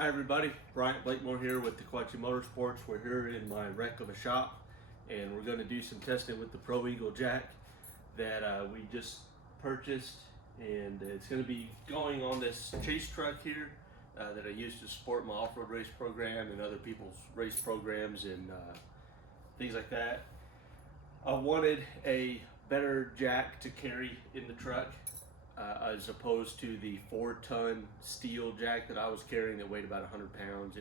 Hi everybody, Bryant Blakemore here with Tequachi Motorsports. We're here in my wreck of a shop and we're going to do some testing with the Pro Eagle jack that we just purchased, and it's going to be going on this chase truck here that I use to support my off-road race program and other people's race programs and things like that. I wanted a better jack to carry in the truck as opposed to the 4-ton steel jack that I was carrying that weighed about 100 pounds.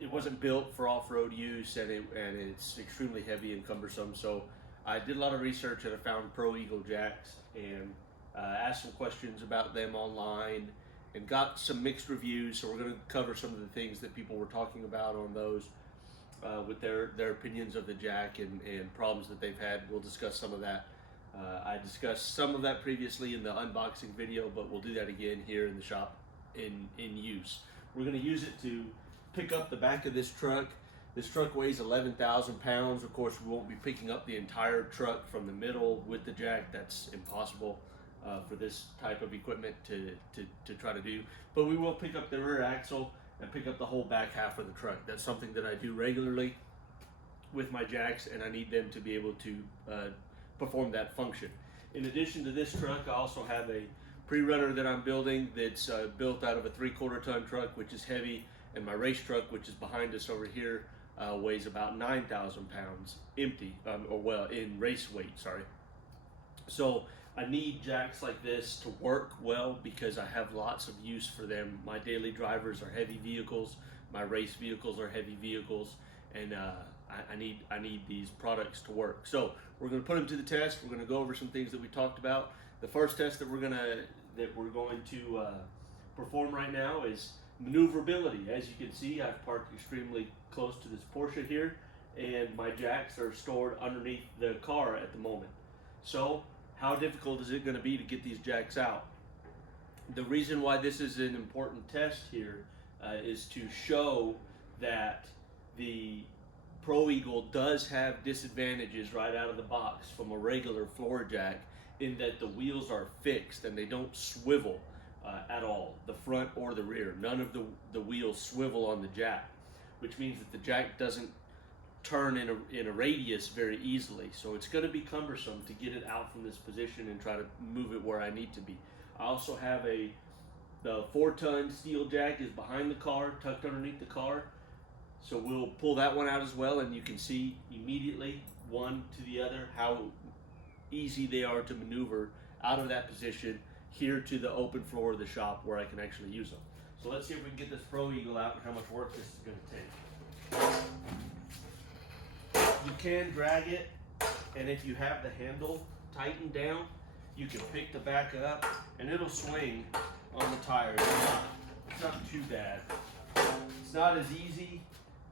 It wasn't built for off-road use, and it's extremely heavy and cumbersome. So I did a lot of research and I found Pro Eagle jacks and asked some questions about them online and got some mixed reviews. So we're going to cover some of the things that people were talking about on those with their opinions of the jack and problems that they've had. We'll discuss some of that. I discussed some of that previously in the unboxing video, but we'll do that again here in the shop in use. We're going to use it to pick up the back of this truck. This truck weighs 11,000 pounds. Of course, we won't be picking up the entire truck from the middle with the jack. That's impossible for this type of equipment to try to do. But we will pick up the rear axle and pick up the whole back half of the truck. That's something that I do regularly with my jacks, and I need them to be able to perform that function. In addition to this truck, I also have a pre-runner that I'm building that's built out of a 3/4 ton truck, which is heavy, and my race truck, which is behind us over here, weighs about 9,000 pounds empty, in race weight, sorry. So I need jacks like this to work well because I have lots of use for them. My daily drivers are heavy vehicles, my race vehicles are heavy vehicles, and I need these products to work. So we're going to put them to the test. We're going to go over some things that we talked about. The first test that we're going to perform right now is maneuverability. As you can see, I've parked extremely close to this Porsche here, and my jacks are stored underneath the car at the moment. So how difficult is it going to be to get these jacks out? The reason why this is an important test here is to show that the Pro Eagle does have disadvantages right out of the box from a regular floor jack, in that the wheels are fixed and they don't swivel at all, the front or the rear. None of the wheels swivel on the jack, which means that the jack doesn't turn in a radius very easily. So it's going to be cumbersome to get it out from this position and try to move it where I need to be. I also have the 4-ton steel jack is behind the car, tucked underneath the car. So we'll pull that one out as well, and you can see immediately, one to the other, how easy they are to maneuver out of that position here to the open floor of the shop where I can actually use them. So let's see if we can get this Pro Eagle out and how much work this is going to take. You can drag it, and if you have the handle tightened down, you can pick the back up and it'll swing on the tires. It's not too bad. It's not as easy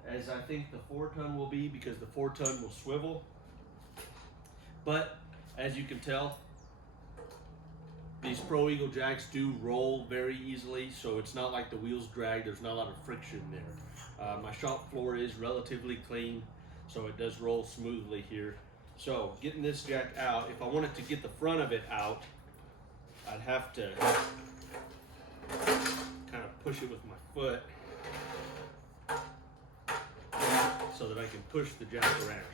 as I think the 4-ton will be, because the 4-ton will swivel. But as you can tell, these Pro Eagle jacks do roll very easily, so it's not like the wheels drag. There's not a lot of friction there. My shop floor is relatively clean, so it does roll smoothly here. So getting this jack out, if I wanted to get the front of it out, I'd have to kind of push it with my foot so that I can push the jack around.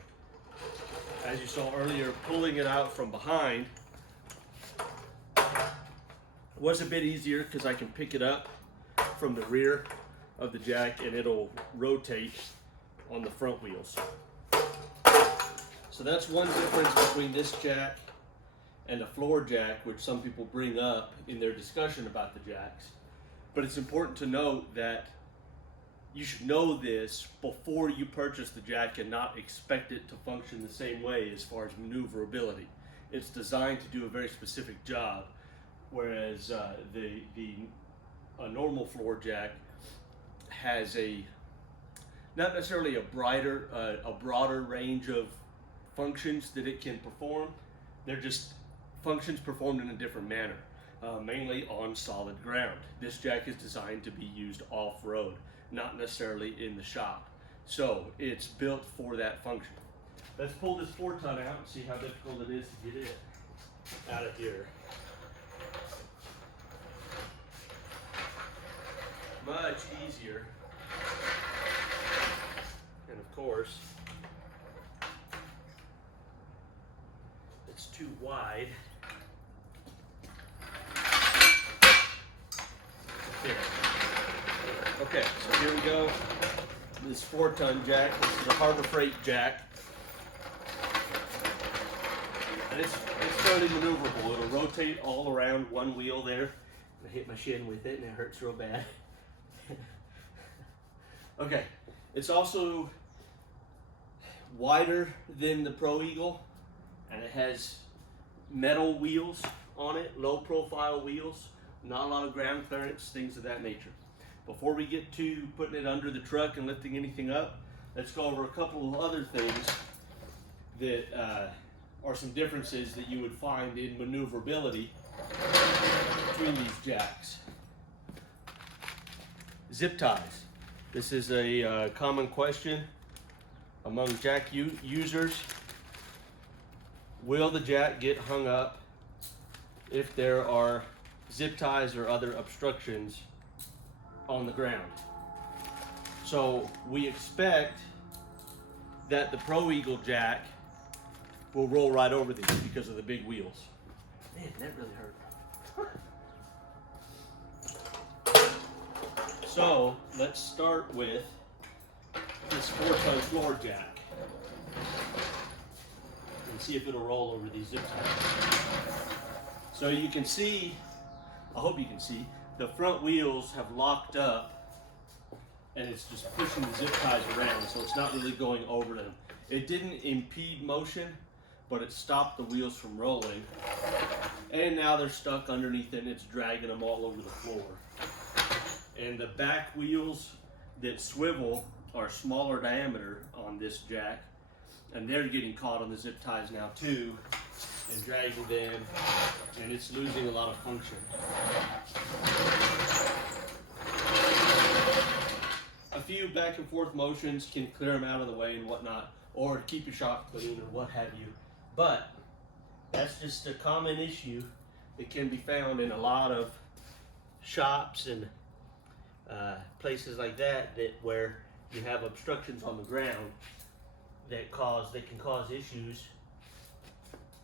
As you saw earlier, pulling it out from behind was a bit easier because I can pick it up from the rear of the jack and it'll rotate on the front wheels. So that's one difference between this jack and a floor jack, which some people bring up in their discussion about the jacks. But it's important to note that you should know this before you purchase the jack and not expect it to function the same way as far as maneuverability. It's designed to do a very specific job, whereas a normal floor jack has not necessarily a broader range of functions that it can perform. They're just functions performed in a different manner, mainly on solid ground. This jack is designed to be used off-road, not necessarily in the shop. So it's built for that function. Let's pull this 4-ton out and see how difficult it is to get it out of here. much easier. And of course, it's too wide. There. Okay, so here we go. This 4-ton jack. This is a Harbor Freight jack. And it's fairly maneuverable. It'll rotate all around one wheel there. I hit my shin with it and it hurts real bad. Okay, it's also wider than the Pro Eagle, and it has metal wheels on it, low profile wheels, not a lot of ground clearance, things of that nature. Before we get to putting it under the truck and lifting anything up, let's go over a couple of other things that are some differences that you would find in maneuverability between these jacks. Zip ties. This is a common question among jack users. Will the jack get hung up if there are zip ties or other obstructions on the ground? So we expect that the Pro Eagle jack will roll right over these because of the big wheels. Man, that really hurt. So let's start with this 4-ton floor jack and see if it'll roll over these zip ties. So you can see, I hope you can see, the front wheels have locked up and it's just pushing the zip ties around, so it's not really going over them. It didn't impede motion, but it stopped the wheels from rolling. And now they're stuck underneath it and it's dragging them all over the floor. And the back wheels that swivel are smaller diameter on this jack, and they're getting caught on the zip ties now too and dragging them, and it's losing a lot of function. A few back and forth motions can clear them out of the way and whatnot, or keep your shop clean or what have you. But that's just a common issue that can be found in a lot of shops and places like that, where you have obstructions on the ground that can cause issues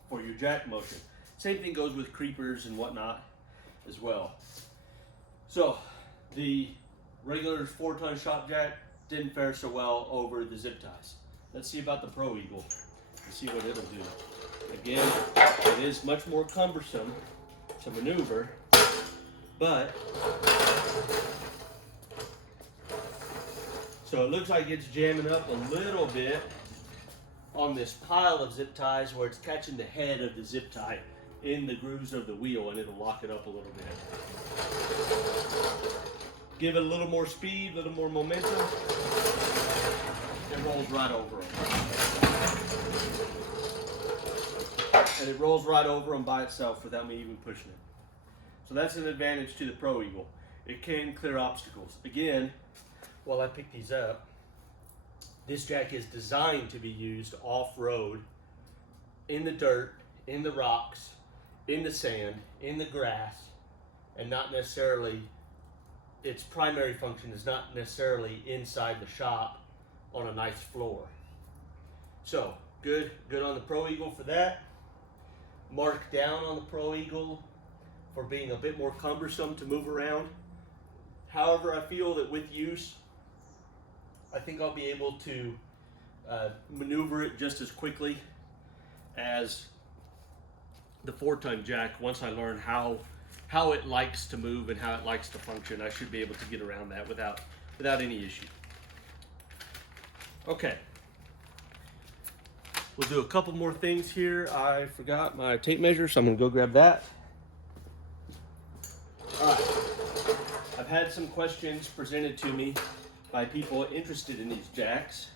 for your jack motion. Same thing goes with creepers and whatnot as well. So the regular 4-ton shop jack didn't fare so well over the zip ties. Let's see about the Pro Eagle and see what it'll do. Again, it is much more cumbersome to maneuver, but so it looks like it's jamming up a little bit on this pile of zip ties where it's catching the head of the zip tie in the grooves of the wheel, and it'll lock it up a little bit. Give it a little more speed, a little more momentum, it rolls right over them. And it rolls right over them by itself without me even pushing it. So that's an advantage to the Pro Eagle. It can clear obstacles. Again, while I pick these up, this jack is designed to be used off-road, in the dirt, in the rocks, in the sand, in the grass, and not necessarily, its primary function is not necessarily inside the shop on a nice floor. So, good on the Pro Eagle for that. Mark down on the Pro Eagle for being a bit more cumbersome to move around. However, I feel that with use, I think I'll be able to maneuver it just as quickly as the 4-ton jack. Once I learn how it likes to move and how it likes to function, I should be able to get around that without any issue. Okay. We'll do a couple more things here. I forgot my tape measure, so I'm gonna go grab that. All right. I've had some questions presented to me by people interested in these jacks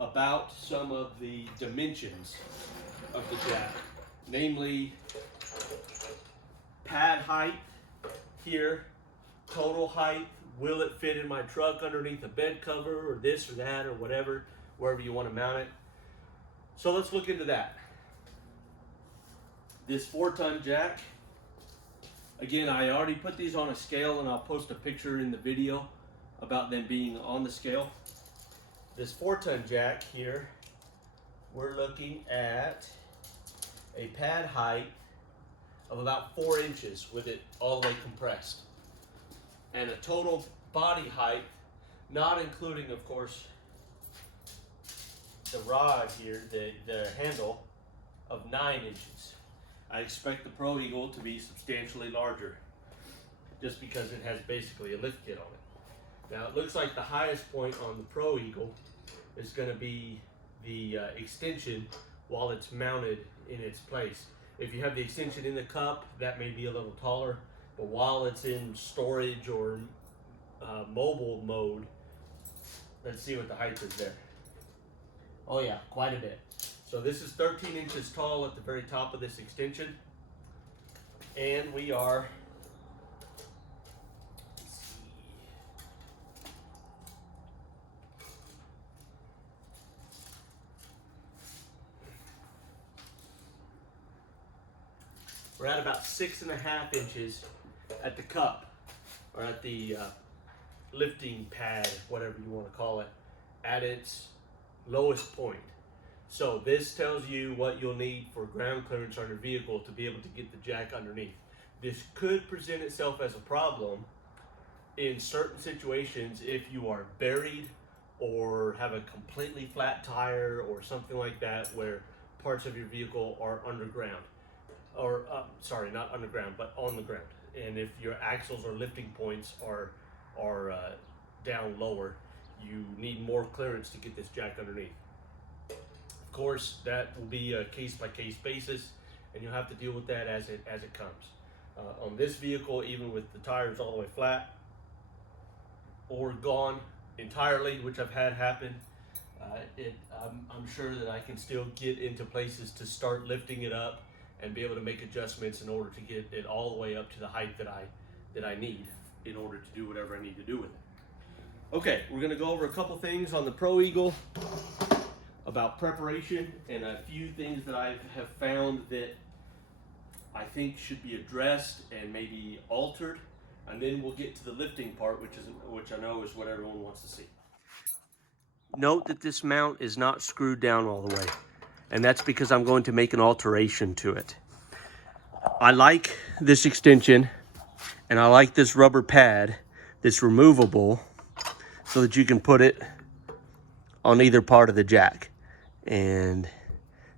about some of the dimensions of the jack, namely pad height here, total height, will it fit in my truck underneath a bed cover or this or that or whatever, wherever you want to mount it. So let's look into that. This 4-ton jack, Again, I already put these on a scale, and I'll post a picture in the video about them being on the scale. This 4-ton jack here, we're looking at a pad height of about 4 inches with it all the way compressed. And a total body height, not including, of course, the rod here, the handle, of 9 inches. I expect the Pro Eagle to be substantially larger, just because it has basically a lift kit on it. Now it looks like the highest point on the Pro Eagle is going to be the extension while it's mounted in its place. If you have the extension in the cup, that may be a little taller, but while it's in storage or mobile mode, let's see what the height is there. Oh yeah, quite a bit. So this is 13 inches tall at the very top of this extension. And we are, we're at about 6.5 inches at the cup, or at the lifting pad, whatever you want to call it, at its lowest point. So this tells you what you'll need for ground clearance on your vehicle to be able to get the jack underneath. This could present itself as a problem in certain situations if you are buried or have a completely flat tire or something like that, where parts of your vehicle are underground. Or, sorry, not underground, but on the ground. And if your axles or lifting points are down lower, you need more clearance to get this jack underneath. Of course, that will be a case-by-case basis, and you'll have to deal with that as it comes. On this vehicle, even with the tires all the way flat or gone entirely, which I've had happen, I'm sure that I can still get into places to start lifting it up and be able to make adjustments in order to get it all the way up to the height that I need in order to do whatever I need to do with it. Okay, we're going to go over a couple things on the Pro Eagle about preparation, and a few things that I have found that I think should be addressed and maybe altered, and then we'll get to the lifting part, which I know is what everyone wants to see. Note that this mount is not screwed down all the way, and that's because I'm going to make an alteration to it. I like this extension, and I like this rubber pad that's removable so that you can put it on either part of the jack. And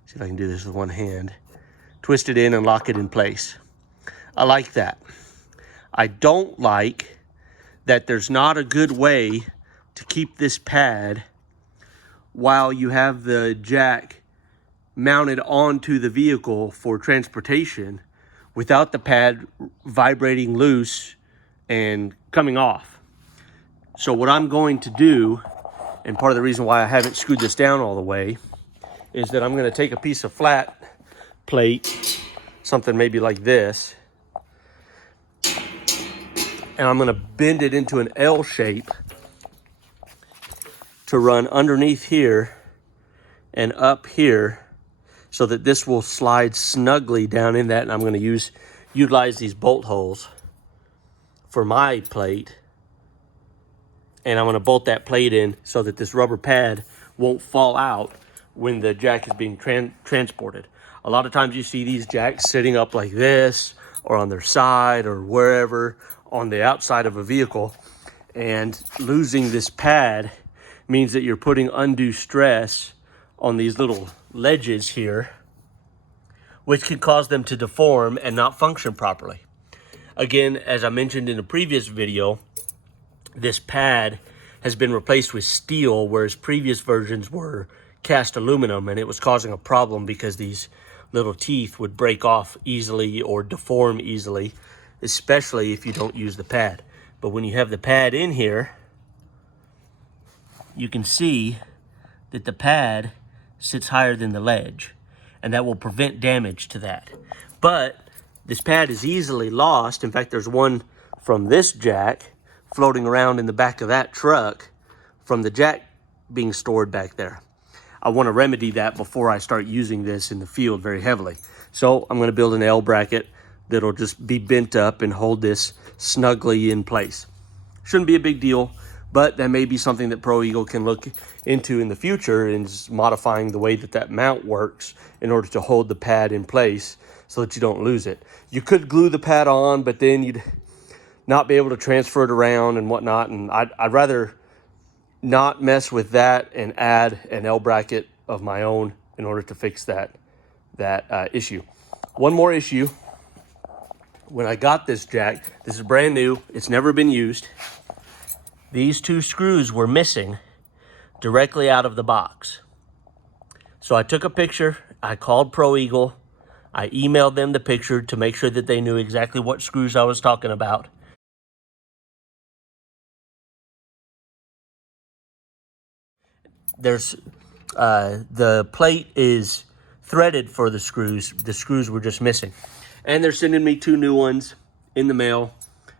see if I can do this with one hand. Twist it in and lock it in place. I like that. I don't like that there's not a good way to keep this pad while you have the jack mounted onto the vehicle for transportation without the pad vibrating loose and coming off. So what I'm going to do, and part of the reason why I haven't screwed this down all the way, is that I'm going to take a piece of flat plate, something maybe like this, and I'm going to bend it into an L shape to run underneath here and up here, so that this will slide snugly down in that, and I'm going to utilize these bolt holes for my plate, and I'm going to bolt that plate in so that this rubber pad won't fall out when the jack is being transported. A lot of times you see these jacks sitting up like this, or on their side, or wherever on the outside of a vehicle, and losing this pad means that you're putting undue stress on these little ledges here, which can cause them to deform and not function properly. Again, as I mentioned in a previous video, this pad has been replaced with steel, whereas previous versions were cast aluminum, and it was causing a problem because these little teeth would break off easily or deform easily, especially if you don't use the pad. But when you have the pad in here, you can see that the pad sits higher than the ledge, and that will prevent damage to that. But this pad is easily lost. In fact, there's one from this jack floating around in the back of that truck from the jack being stored back there. I want to remedy that before I start using this in the field very heavily. So I'm going to build an L bracket that'll just be bent up and hold this snugly in place. Shouldn't be a big deal, but that may be something that Pro Eagle can look into in the future, in modifying the way that that mount works in order to hold the pad in place so that you don't lose it. You could glue the pad on, but then you'd not be able to transfer it around and whatnot, and I'd rather not mess with that and add an L bracket of my own in order to fix that issue. One more issue. When I got this jack, this is brand new, it's never been used. These two screws were missing directly out of the box. So I took a picture, I called Pro Eagle, I emailed them the picture to make sure that they knew exactly what screws I was talking about. There's the plate is threaded for the screws were just missing. And they're sending me 2 new ones in the mail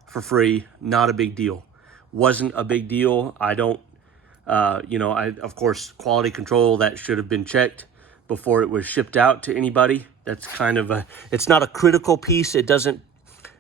for free. Not a big deal. Wasn't a big deal. I don't, of course, quality control, that should have been checked before it was shipped out to anybody. That's kind of it's not a critical piece. It doesn't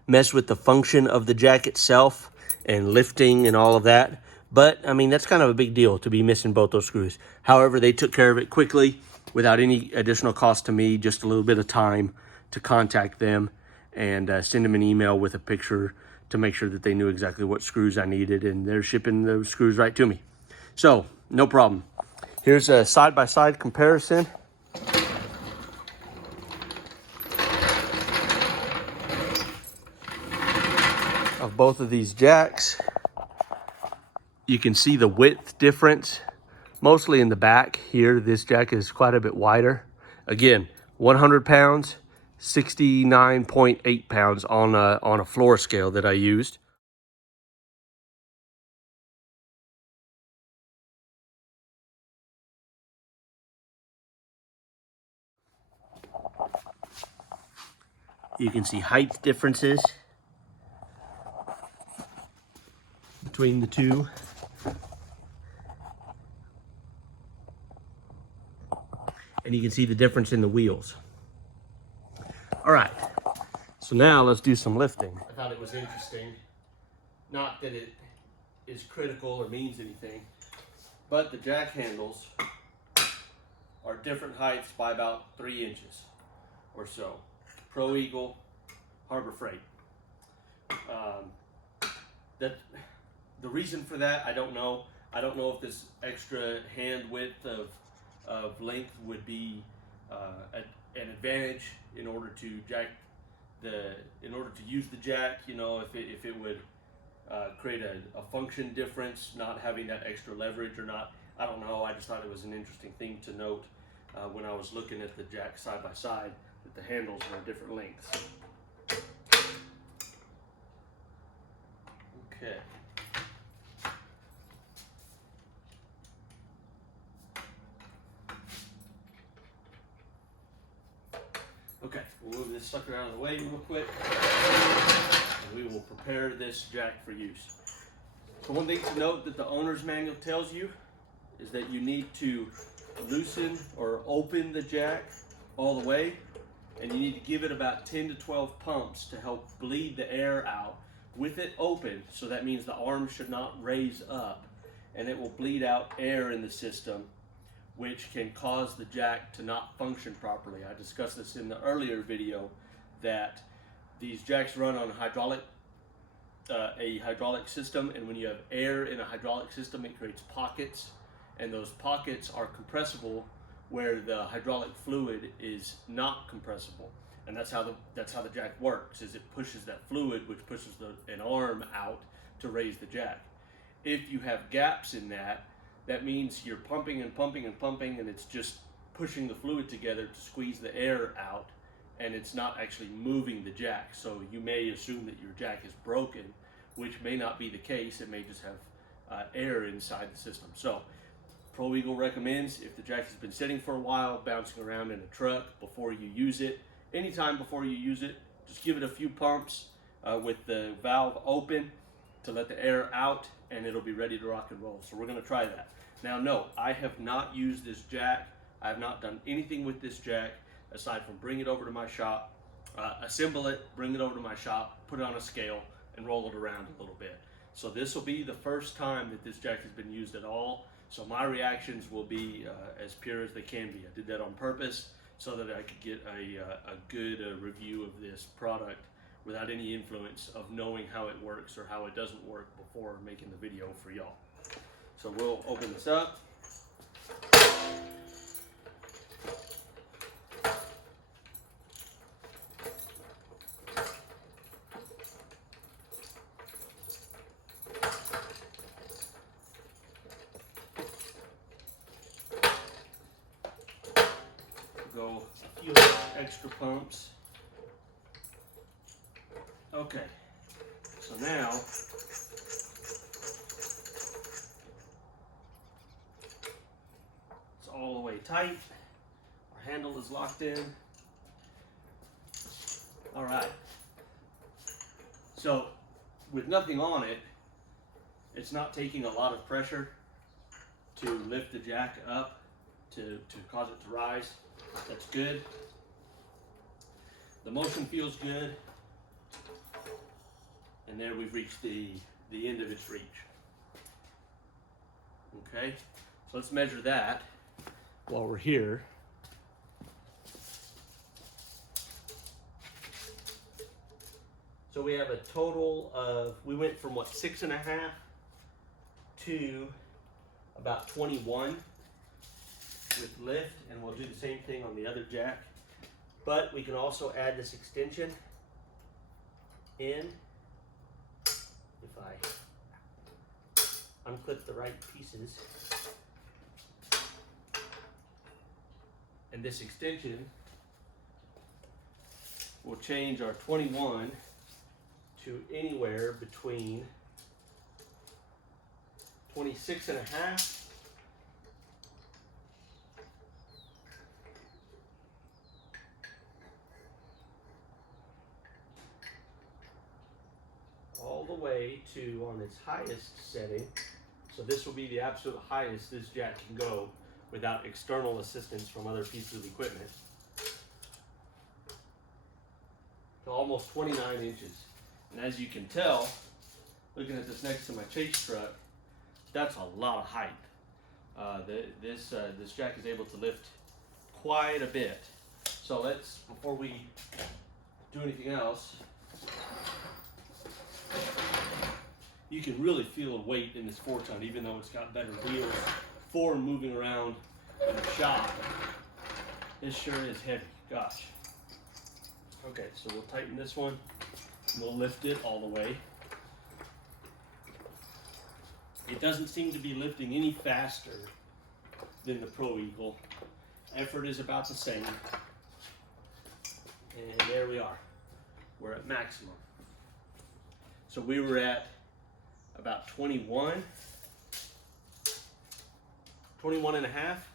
mess with the function of the jack itself and lifting and all of that. But, I mean, that's kind of a big deal to be missing both those screws. However, they took care of it quickly without any additional cost to me, just a little bit of time to contact them and send them an email with a picture to make sure that they knew exactly what screws I needed, and they're shipping those screws right to me. So, no problem. Here's a side-by-side comparison. Of both of these jacks. You can see the width difference, mostly in the back here. This jack is quite a bit wider. Again, 100 pounds, 69.8 pounds on a floor scale that I used. You can see height differences between the two. And you can see the difference in the wheels. All right, so now let's do some lifting. I thought it was interesting. Not that it is critical or means anything, but the jack handles are different heights by about 3 inches or so. Pro Eagle, Harbor Freight. The reason for that, I don't know. I don't know if this extra hand width of length would be an advantage in order to use the jack. You know, if it would create a function difference, not having that extra leverage or not. I don't know. I just thought it was an interesting thing to note when I was looking at the jack side by side, that the handles are different lengths. Okay. Okay, we'll move this sucker out of the way real quick, and we will prepare this jack for use. So one thing to note that the owner's manual tells you is that you need to loosen or open the jack all the way, and you need to give it about 10 to 12 pumps to help bleed the air out with it open. So that means the arm should not raise up, and it will bleed out air in the system, which can cause the jack to not function properly. I discussed this in the earlier video, that these jacks run on a hydraulic system, and when you have air in a hydraulic system, it creates pockets, and those pockets are compressible where the hydraulic fluid is not compressible. And that's how the jack works, is it pushes that fluid, which pushes an arm out to raise the jack. If you have gaps in that, that means you're pumping and pumping and pumping, and it's just pushing the fluid together to squeeze the air out, and it's not actually moving the jack. So you may assume that your jack is broken, which may not be the case. It may just have air inside the system. So Pro Eagle recommends, if the jack has been sitting for a while, bouncing around in a truck, before you use it, anytime before you use it, just give it a few pumps with the valve open to let the air out, and it'll be ready to rock and roll. So we're going to try that. Now, no, I have not used this jack. I have not done anything with this jack aside from bring it over to my shop, assemble it, bring it over to my shop, put it on a scale, and roll it around a little bit. So this will be the first time that this jack has been used at all. So my reactions will be as pure as they can be. I did that on purpose so that I could get a good review of this product without any influence of knowing how it works or how it doesn't work before making the video for y'all. So we'll open this up. Go a few extra pumps. Okay, so now it's all the way tight. Our handle is locked in. All right. So with nothing on it, it's not taking a lot of pressure to lift the jack up to cause it to rise. That's good. The motion feels good. And there we've reached the end of its reach. Okay, so let's measure that while we're here. So we have a total of, we went from what, 6.5 to about 21 with lift, and we'll do the same thing on the other jack. But we can also add this extension in. If I unclip the right pieces, and this extension will change our 21 to anywhere between 26.5 all the way to, on its highest setting, so this will be the absolute highest this jack can go without external assistance from other pieces of equipment, to almost 29 inches. And as you can tell, looking at this next to my chase truck, that's a lot of height. This jack is able to lift quite a bit. So let's, before we do anything else, you can really feel the weight in this 4-ton, even though it's got better wheels for moving around in the shop. This sure is heavy, gosh. Okay, so we'll tighten this one. We'll lift it all the way. It doesn't seem to be lifting any faster than the Pro Eagle. Effort is about the same. And there we are. We're at maximum. So we were at about 21 and a half,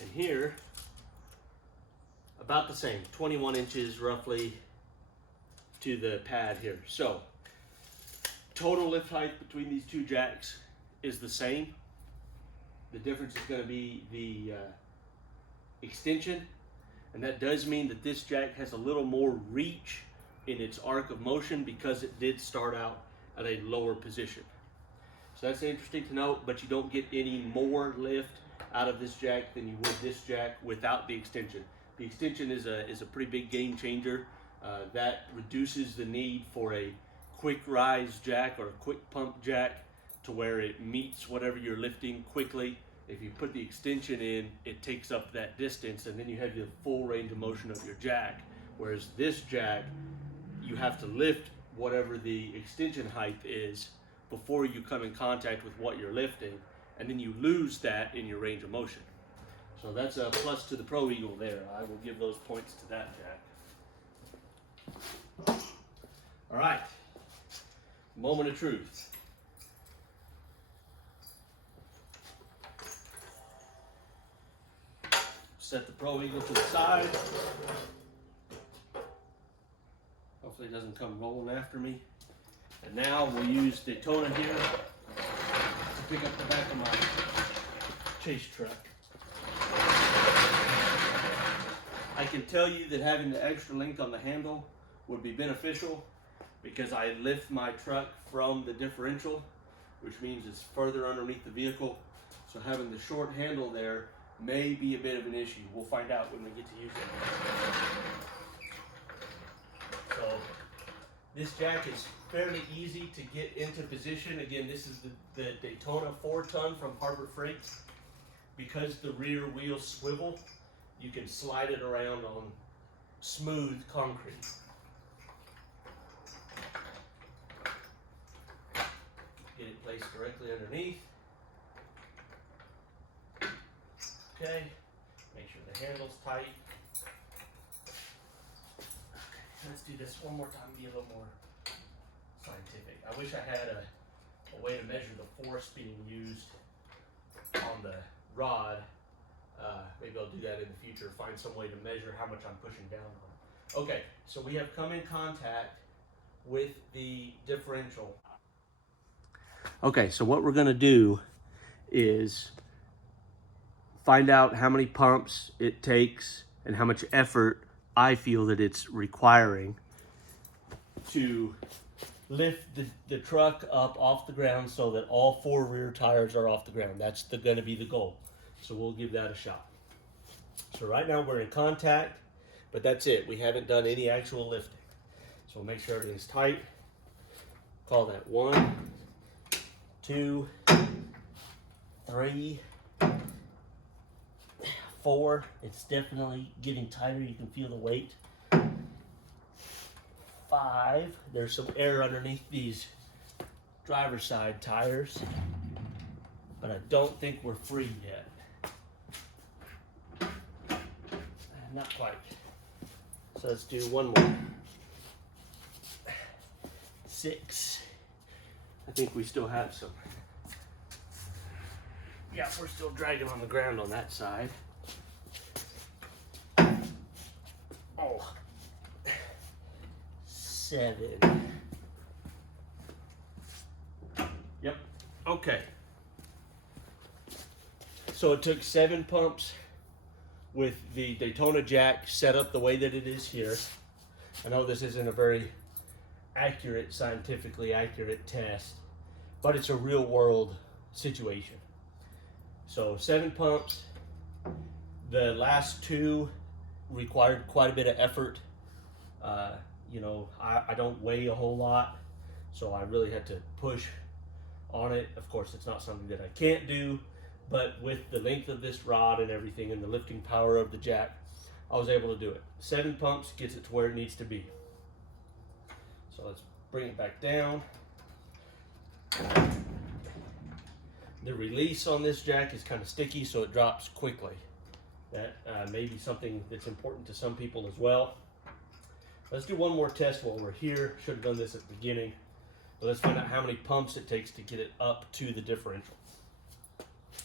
and here about the same, 21 inches roughly to the pad here. So total lift height between these two jacks is the same. The difference is going to be the extension, and that does mean that this jack has a little more reach in its arc of motion because it did start out at a lower position. So that's interesting to note, but you don't get any more lift out of this jack than you would this jack without the extension. The extension is a pretty big game changer. That reduces the need for a quick rise jack or a quick pump jack to where it meets whatever you're lifting quickly. If you put the extension in, it takes up that distance, and then you have the full range of motion of your jack. Whereas this jack, you have to lift whatever the extension height is before you come in contact with what you're lifting, and then you lose that in your range of motion. So that's a plus to the Pro Eagle there. I will give those points to that jack. All right, moment of truth. Set the Pro Eagle to the side. Hopefully it doesn't come rolling after me. And now we'll use Daytona here to pick up the back of my chase truck. I can tell you that having the extra length on the handle would be beneficial because I lift my truck from the differential, which means it's further underneath the vehicle. So having the short handle there may be a bit of an issue. We'll find out when we get to use it. So this jack is fairly easy to get into position. Again, this is the Daytona 4-ton from Harbor Freight. Because the rear wheels swivel, you can slide it around on smooth concrete. Get it placed directly underneath. Okay, make sure the handle's tight. Okay, let's do this one more time, be a little more scientific. I wish I had a way to measure the force being used on the rod. Maybe I'll do that in the future, find some way to measure how much I'm pushing down on. Okay, so we have come in contact with the differential. Okay, so what we're gonna do is find out how many pumps it takes and how much effort I feel that it's requiring to lift the truck up off the ground so that all 4 rear tires are off the ground. That's gonna be the goal. So we'll give that a shot. So right now we're in contact, but that's it. We haven't done any actual lifting. So we'll make sure everything's tight. Call that 1, 2, 3, 4. It's definitely getting tighter. You can feel the weight. 5. There's some air underneath these driver's side tires, but I don't think we're free yet. Not quite. So let's do one more. 6. I think we still have some. Yeah, we're still dragging on the ground on that side. Oh. 7. Yep. Okay. So it took 7 pumps with the Daytona jack set up the way that it is here. I know this isn't a very accurate, scientifically accurate test, but it's a real world situation. So 7 pumps. The last 2 required quite a bit of effort. You know, I don't weigh a whole lot, so I really had to push on it. Of course, it's not something that I can't do, but with the length of this rod and everything and the lifting power of the jack, I was able to do it. 7 pumps gets it to where it needs to be. So let's bring it back down. The release on this jack is kind of sticky, so it drops quickly. That may be something that's important to some people as well. Let's do one more test while we're here. Should have done this at the beginning. But let's find out how many pumps it takes to get it up to the differential.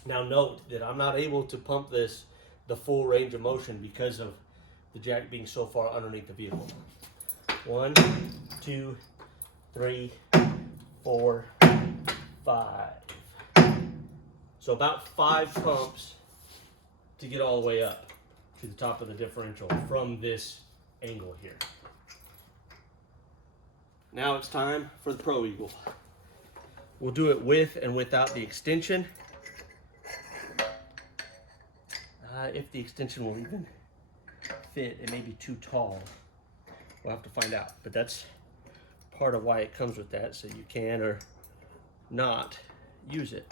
Now note that I'm not able to pump this the full range of motion because of the jack being so far underneath the vehicle. 1, 2, 3, 4, 5. So about 5 pumps to get all the way up to the top of the differential from this angle here. Now it's time for the Pro Eagle. We'll do it with and without the extension. If the extension will even fit, it may be too tall. We'll have to find out, but that's part of why it comes with that, so you can or not use it.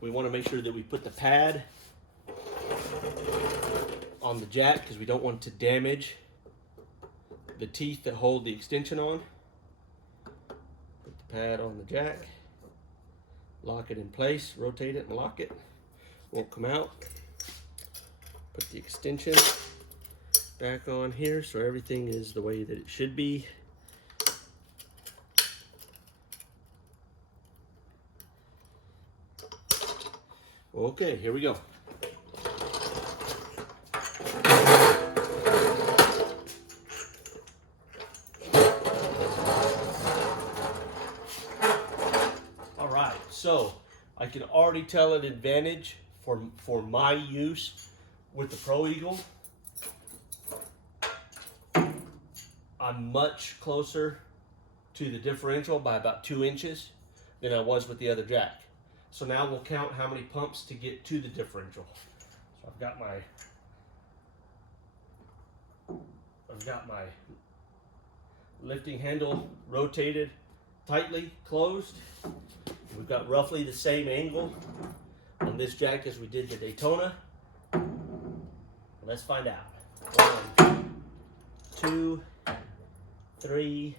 We want to make sure that we put the pad on the jack because we don't want to damage the teeth that hold the extension on. Put the pad on the jack, lock it in place, rotate it and lock it. Won't come out. Put the extension back on here so everything is the way that it should be. Okay, here we go. All right, so I can already tell an advantage for my use with the Pro Eagle, I'm much closer to the differential by about 2 inches than I was with the other jack. So now we'll count how many pumps to get to the differential. So I've got my lifting handle rotated tightly closed. We've got roughly the same angle on this jack as we did the Daytona. Let's find out. 1, 2, 3,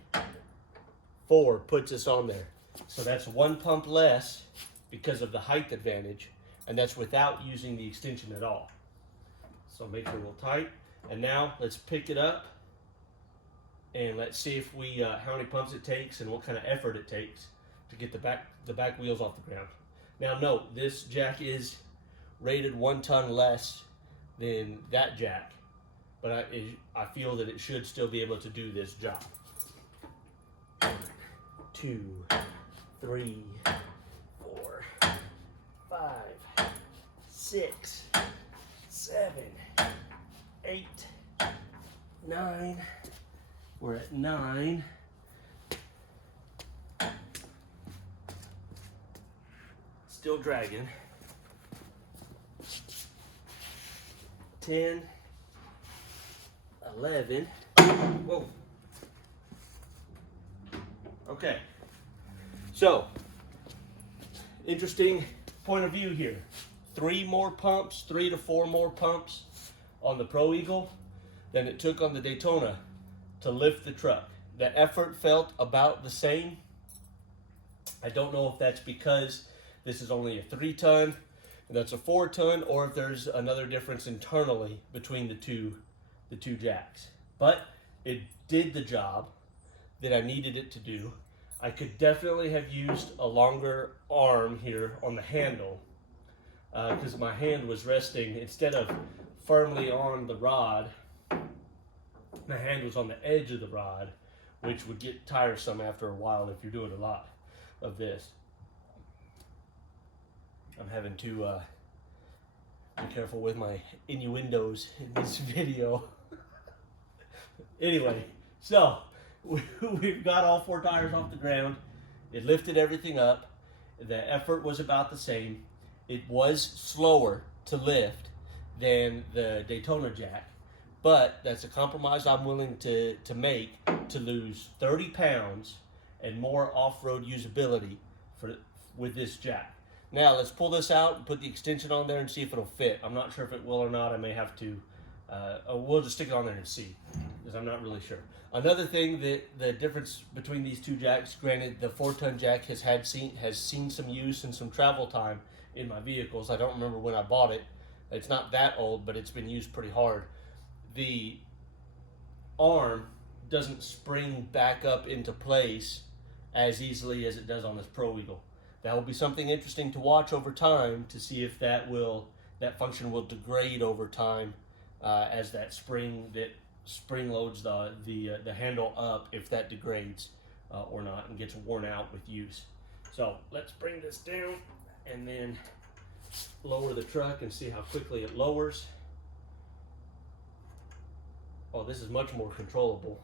4 puts us on there. So that's 1 pump less because of the height advantage, and that's without using the extension at all. So make sure we're tight. And now let's pick it up and let's see if we how many pumps it takes and what kind of effort it takes to get the back wheels off the ground. Now note, this jack is rated 1 ton less than that jack, but I feel that it should still be able to do this job. 1, 2, 3, 4, 5, 6, 7, 8, 9. We're at 9. Still dragging. 10, 11. Whoa. Okay. So, interesting point of view here. 3 more pumps, 3 to 4 more pumps on the Pro Eagle than it took on the Daytona to lift the truck. The effort felt about the same. I don't know if that's because this is only a 3 ton and that's a 4 ton, or if there's another difference internally between the two jacks. But it did the job that I needed it to do. I could definitely have used a longer arm here on the handle because my hand was resting, instead of firmly on the rod, my hand was on the edge of the rod, which would get tiresome after a while if you're doing a lot of this. I'm having to be careful with my innuendos in this video. Anyway, so we've got all 4 tires off the ground. It lifted everything up. The effort was about the same. It was slower to lift than the Daytona jack, but that's a compromise I'm willing to make to lose 30 pounds and more off-road usability with this jack. Now let's pull this out and put the extension on there and see if it'll fit. I'm not sure if it will or not. I may have to, we'll just stick it on there and see, because I'm not really sure. Another thing, that the difference between these 2 jacks, granted the 4-ton jack has seen some use and some travel time in my vehicles. I don't remember when I bought it. It's not that old, but it's been used pretty hard. The arm doesn't spring back up into place as easily as it does on this Pro Eagle. That will be something interesting to watch over time to see if that function will degrade over time as that spring loads the handle up, if that degrades or not and gets worn out with use. So let's bring this down and then lower the truck and see how quickly it lowers. Oh, this is much more controllable.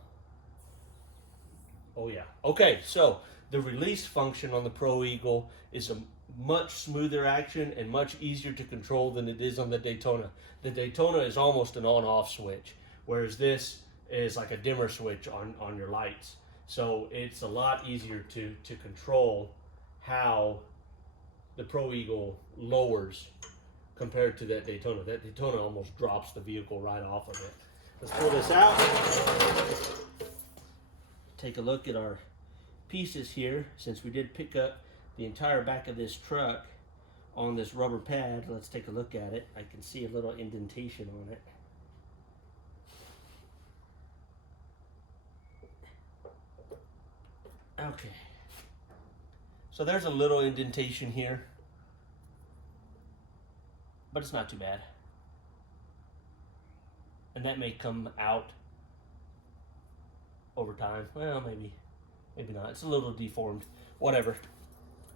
Oh yeah. Okay, so the release function on the Pro Eagle is a much smoother action and much easier to control than it is on the Daytona. The Daytona is almost an on-off switch, whereas this is like a dimmer switch on your lights. So it's a lot easier to control how the Pro Eagle lowers compared to that Daytona. That Daytona almost drops the vehicle right off of it. Let's pull this out. Take a look at our pieces here. Since we did pick up the entire back of this truck on this rubber pad, let's take a look at it. I can see a little indentation on it. Okay. So there's a little indentation here, but it's not too bad. And that may come out over time. Well, maybe not. It's a little deformed. Whatever.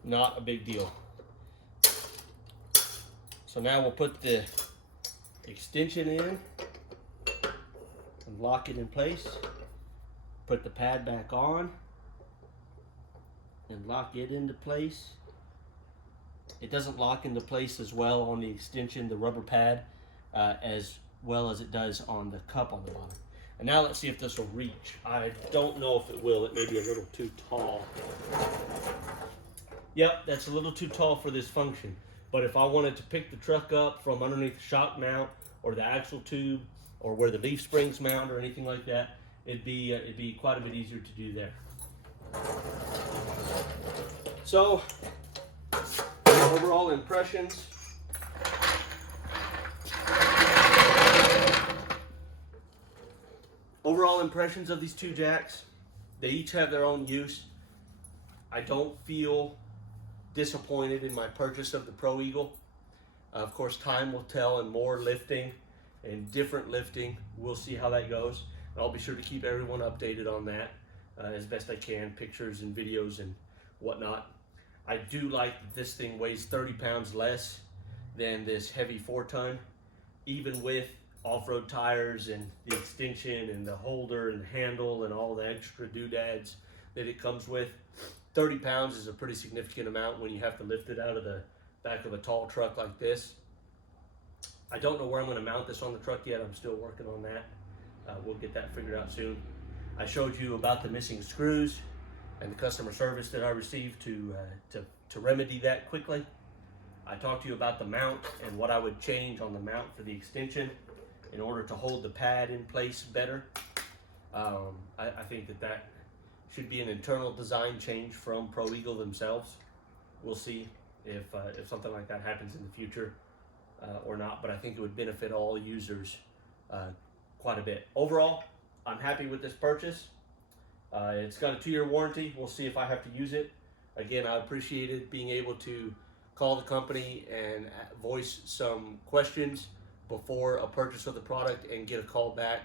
Not a big deal. So now we'll put the extension in and lock it in place. Put the pad back on and lock it into place. It doesn't lock into place as well on the extension, the rubber pad, as well as it does on the cup on the bottom. And now let's see if this will reach. I don't know if it will. It may be a little too tall. Yep, that's a little too tall for this function. But if I wanted to pick the truck up from underneath the shock mount or the axle tube or where the leaf springs mount or anything like that, it'd be quite a bit easier to do there. So, overall impressions. Overall impressions of these two jacks, they each have their own use. I don't feel disappointed in my purchase of the Pro Eagle. Of course, time will tell, and more lifting and different lifting. We'll see how that goes. And I'll be sure to keep everyone updated on that as best I can, pictures and videos and whatnot. I do like that this thing weighs 30 pounds less than this heavy 4-ton, even with off-road tires and the extension and the holder and the handle and all the extra doodads that it comes with. 30 pounds is a pretty significant amount when you have to lift it out of the back of a tall truck like this. I don't know where I'm going to mount this on the truck yet. I'm still working on that. We'll get that figured out soon. I showed you about the missing screws and the customer service that I received to remedy that quickly. I talked to you about the mount and what I would change on the mount for the extension in order to hold the pad in place better. I think that should be an internal design change from Pro Eagle themselves. We'll see if something like that happens in the future or not, but I think it would benefit all users quite a bit. Overall, I'm happy with this purchase. It's got a 2-year warranty. We'll see if I have to use it. Again, I appreciated being able to call the company and voice some questions before a purchase of the product and get a call back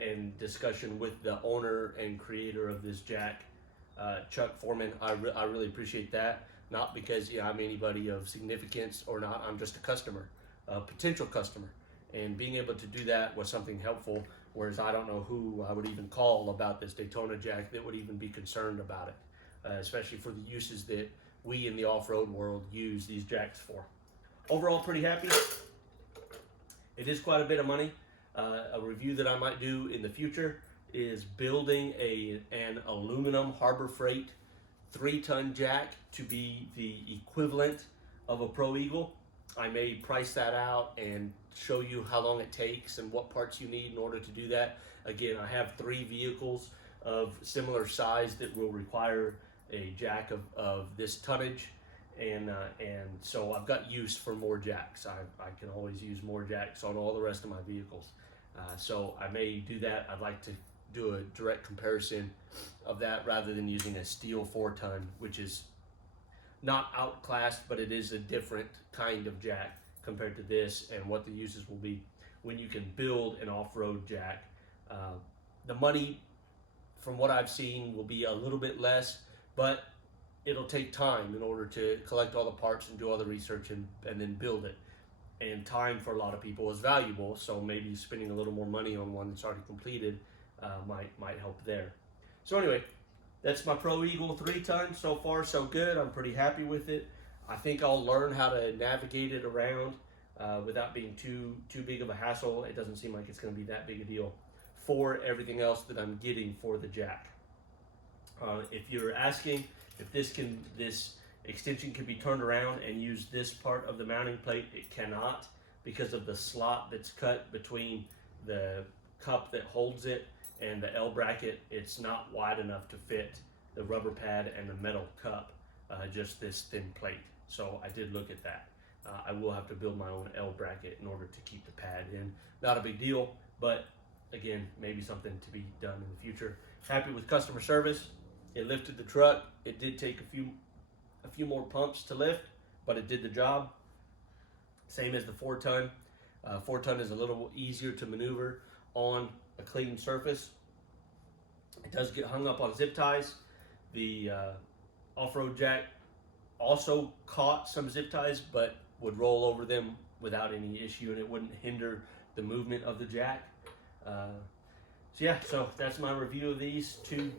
and discussion with the owner and creator of this jack, Chuck Foreman. I really appreciate that. Not because I'm anybody of significance or not. I'm just a customer, a potential customer. And being able to do that was something helpful, whereas I don't know who I would even call about this Daytona jack that would even be concerned about it, especially for the uses that we in the off-road world use these jacks for. Overall, pretty happy. It is quite a bit of money. A review that I might do in the future is building an aluminum Harbor Freight 3-ton jack to be the equivalent of a Pro Eagle. I may price that out and show you how long it takes and what parts you need in order to do that. Again, I have 3 vehicles of similar size that will require a jack of this tonnage, and so I've got use for more jacks. I can always use more jacks on all the rest of my vehicles. So I may do that. I'd like to do a direct comparison of that rather than using a steel 4-ton, which is not outclassed, but it is a different kind of jack compared to this and what the uses will be when you can build an off-road jack. The money, from what I've seen, will be a little bit less, but it'll take time in order to collect all the parts and do all the research and then build it. And time for a lot of people is valuable, so maybe spending a little more money on one that's already completed might help there. So anyway, that's my Pro Eagle 3-ton. So far, so good. I'm pretty happy with it. I think I'll learn how to navigate it around without being too big of a hassle. It doesn't seem like it's going to be that big a deal for everything else that I'm getting for the jack. If you're asking if this extension can be turned around and use this part of the mounting plate, it cannot, because of the slot that's cut between the cup that holds it and the L bracket. It's not wide enough to fit the rubber pad and the metal cup, just this thin plate. So I did look at that. I will have to build my own L bracket in order to keep the pad in. Not a big deal, but again, maybe something to be done in the future. Happy with customer service. It lifted the truck. It did take a few more pumps to lift, but it did the job. Same as the 4-ton. 4-ton is a little easier to maneuver on a clean surface. It does get hung up on zip ties. The off-road jack also caught some zip ties, but would roll over them without any issue, and it wouldn't hinder the movement of the jack. So yeah, so that's my review of these two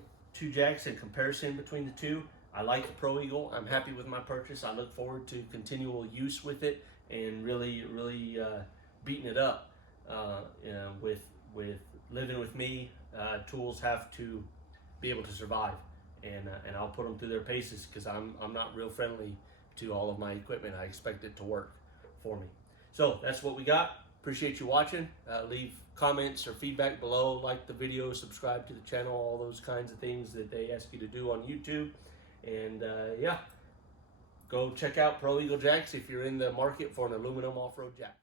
jacks and comparison between the two. I like the Pro Eagle. I'm happy with my purchase. I look forward to continual use with it and really beating it up. With living with me, tools have to be able to survive, and I'll put them through their paces because I'm not real friendly to all of my equipment. I expect it to work for me. So that's what we got. Appreciate you watching. Leave comments or feedback below, like the video, subscribe to the channel, all those kinds of things that they ask you to do on YouTube. And yeah, go check out Pro Eagle jacks if you're in the market for an aluminum off-road jack.